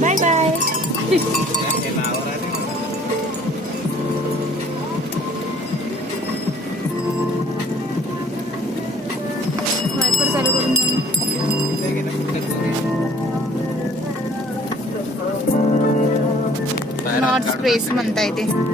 Bye bye. Viper चालू करून not space म्हणता येते.